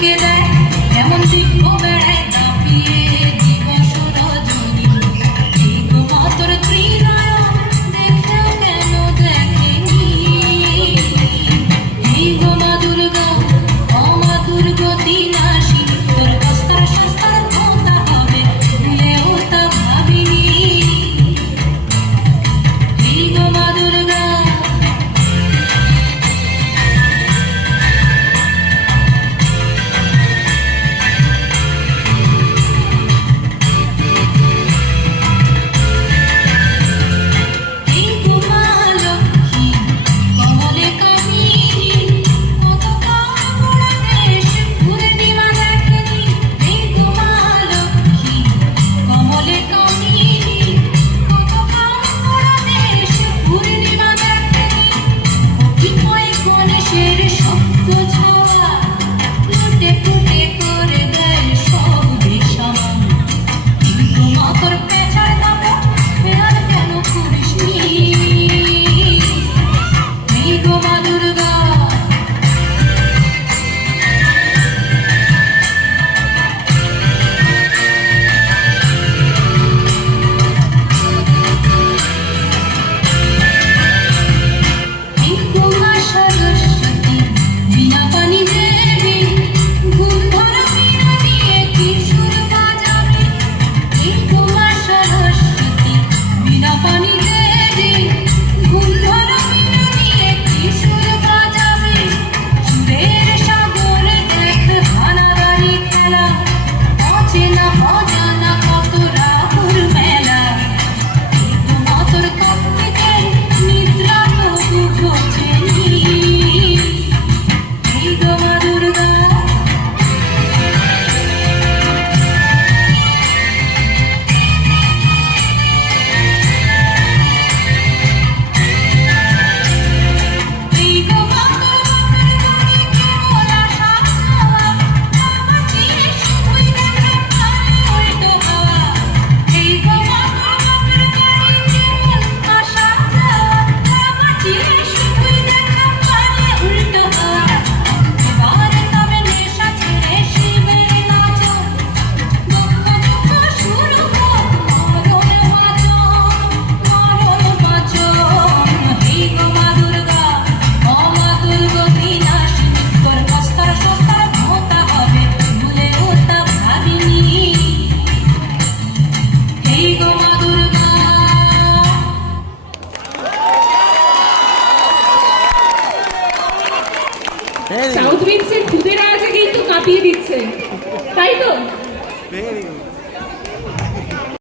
ঢুকে দেয় এমন দিব্য বেড়ায় দাপিয়ে দিবস রজনী গো তোর ত্রিনয়ন দেখেও কেন দেখেনি এই গো মা দুর্গা অমা দুর্গতি নাশী তোর বস্তার শাস্তার কথা হবে ভুলেও তা ভাবিনি এই গো মা দুর্গা সাউথ উইন্ডসের খুদেরা আছে কিন্তু কাঁপিয়ে দিচ্ছে, তাই তো?